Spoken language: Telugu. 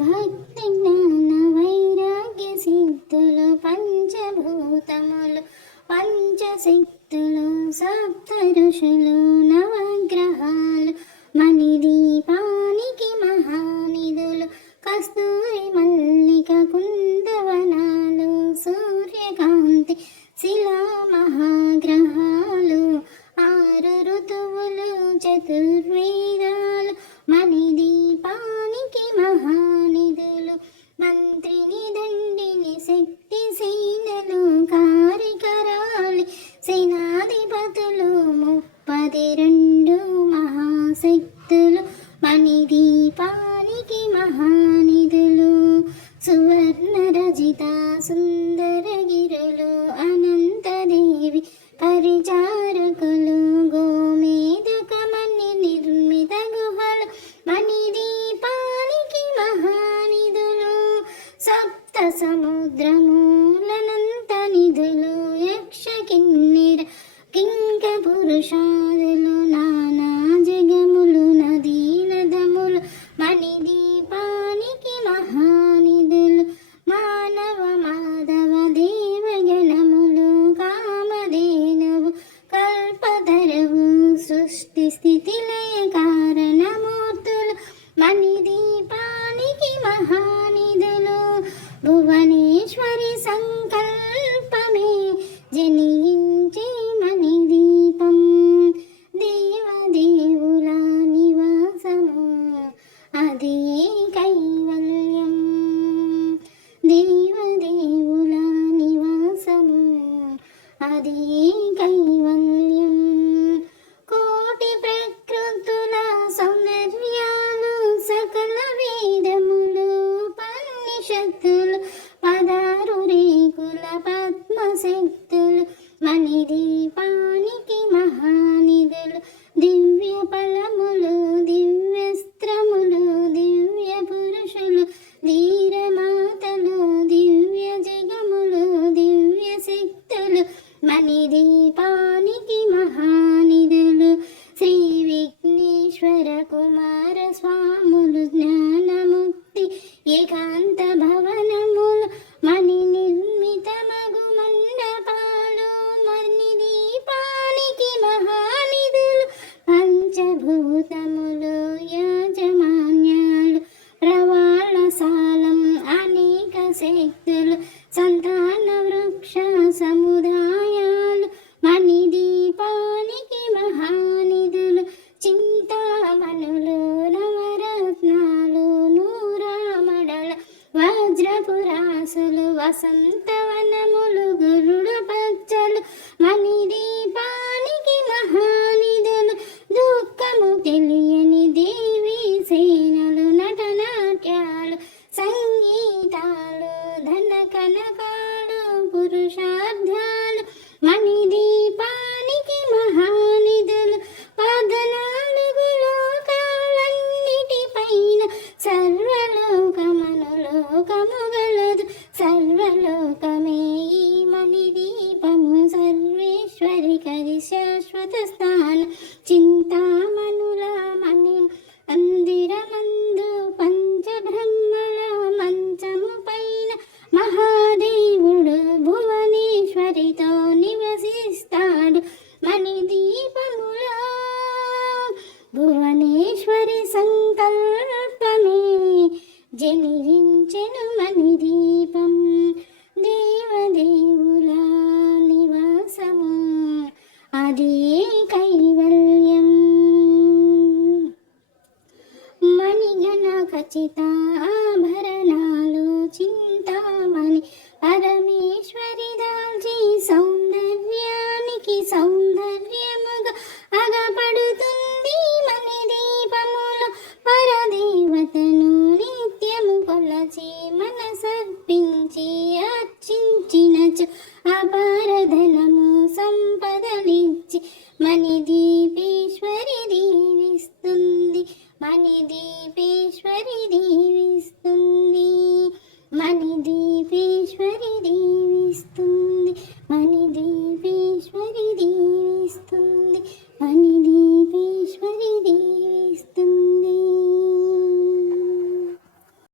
భక్తి జ్ఞాన వైరాగ్య సిద్ధులు పంచభూతములు పంచశక్తులు సప్త ఋషులు నవగ్రహాలు మణిదీపానికి మహానిధులు కస్తూరి మల్లిక కుందవనాలు సూర్యకాంతి శిలా మహాగ్రహాలు ఆరు ఋతువులు చతుర్వేదాలు మణిదీపానికి మహానిధులు మంత్రిని దండిని శక్తి సేనలు కారికరాలి సేనాధిపతులు 32 మహాశక్తులు మణిదీపానికి మహానిధులు సువర్ణ రజిత సుందరగిరులు అనంతదేవి పరిచారకులు గోమేధకమణి నిర్మిత గుహలు మణిదీపానికి మహానిధులు సప్త సముద్రమూలనంత నిధులు యక్ష కిన్నెర కింక పురుషాదులు నానా జగములు నదీ నదములు మణిదీపానికి మహానిధులు మానవ మాధవ దేవగణములు కామధేనువు కల్పతరువు సృష్టి స్థితి లయ కారణమూర్తులు మణిదీపానికి మహానిధులు భువనేశ్వరి సంకల్పమే జనించే మణిదీపం దేవదేవుల నివాసము అదే కైవల్యం దేవదేవుల నివాసము అదే కైవల్యం కోటి ప్రకృతుల సౌందర్యాలు సకల వేదములు ఉపనిషత్తులు 16 రేకుల పద్మశక్తులు మణిదీపానికి మహానిధులు దివ్య ఫలములు దివ్యస్త్రములు దివ్య పురుషులు ధీరమాతలు దివ్య జగములు దివ్య శక్తులు మణిదీపానికి మహానిధులు శ్రీ విఘ్నేశ్వర కుమార స్వాములు జ్ఞానముక్తి ఏకాంత భవనములు మణి నిర్మిత మగు మండపాలు మణిదీపానికి మహానిధులు పంచభూతములు యాజమాన్యాలు ప్రవాళసాలం అనేక శక్తులు సంతాన వృక్ష సముదాయాలు మణిదీపానికి మహానిధులు చింతామణులు నవరత్నాలు నూరామడల వజ్రపురాసులు వసంతవనములు గురుడు పచ్చలు మణిదీపానికి మహానిధులు దుఃఖము తెలియని దేవి సేనలు నటనాట్యాలు సంగీతాలు ధన కనకాలు పురుషార్థాలు మణిదీపానికి మహానిధులు 14 లోకాలన్నిటిపైన సర్వలోకమనులోకము గలదు సర్వలోకమే ఈ మణిదీపము సర్వేశ్వరి కది శాశ్వత స్థానం చింతామణుల మణి మందిరమందు పంచబ్రహ్మల మంచము పైన మహాదేవుడు భువనేశ్వరితో నివసిస్తాడు మణిదీపములో భువనేశ్వరి సంకల్పమే జనించెను మణిదీపం దేవదేవుల నివాసము అదే కైవల్యం మణిగణ ఖచ్చిత